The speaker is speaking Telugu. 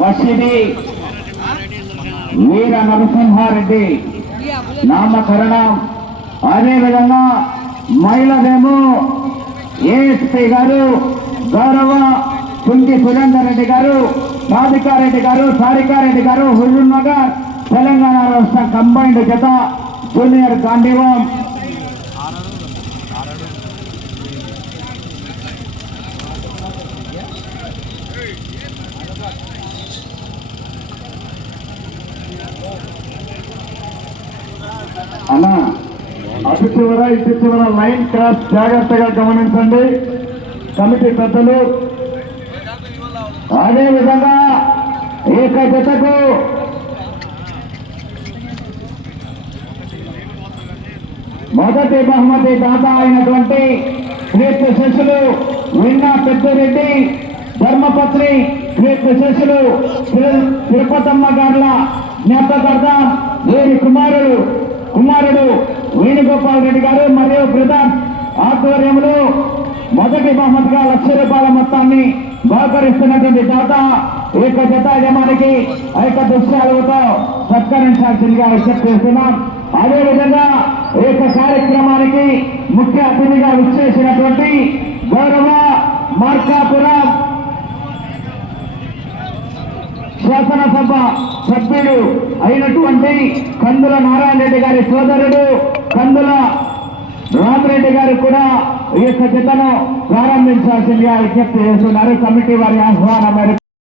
పసిడి వీర నరసింహారెడ్డి నామకరణం. అదేవిధంగా మహిళదేమో ఏఎస్పీ గారు గౌరవ కుంటి సురేందర్ రెడ్డి గారు రాధికారెడ్డి గారు సారికారెడ్డి గారు హుజూర్ నగర్ తెలంగాణ రాష్ట్ర కంబైన్డ్ జత జూనియర్ గాంధీవం. అన్న అటు చివర ఇటు చివర లైన్ క్రాస్ జాగ్రత్తగా గమనించండి. కమిటీ పెద్దలు అదే విధంగా ఏక జతకు మొదటి బహుమతి దాత అయినటువంటి శ్రీ శిష్యులు విన్నా పెద్దరెడ్డి ధర్మపత్రి క్రీస్తు శిష్యులు తిరు- తిరుపతమ్మ గారుల జ్ఞాపకార్థం వీరి కుమారుడు కుమారుడు వేణుగోపాల్ రెడ్డి గారు మరియు ప్రధాన్ ఆధ్వర్యంలో మొదటి బహుమతిగా లక్ష రూపాయల మొత్తాన్ని బహుకరిస్తున్నటువంటి దాత ఏక జత యజమానికి ఏక దృశ్యాలతో సత్కరించాల్సిందిగా విజ్ఞప్తి చేస్తున్నాం. అదేవిధంగా ఏక కార్యక్రమానికి ముఖ్య అతిథిగా విచ్చేసినటువంటి గౌరవ మార్కాపురం శాసనసభ సభ్యుడు అయినటువంటి కందుల నారాయణ రెడ్డి గారి సోదరుడు కందుల రామరెడ్డి గారు కూడా ఈ యొక్క జతను ప్రారంభించాల్సిందిగా విజ్ఞప్తి చేస్తున్నారు. కమిటీ వారి ఆహ్వానం మేరకు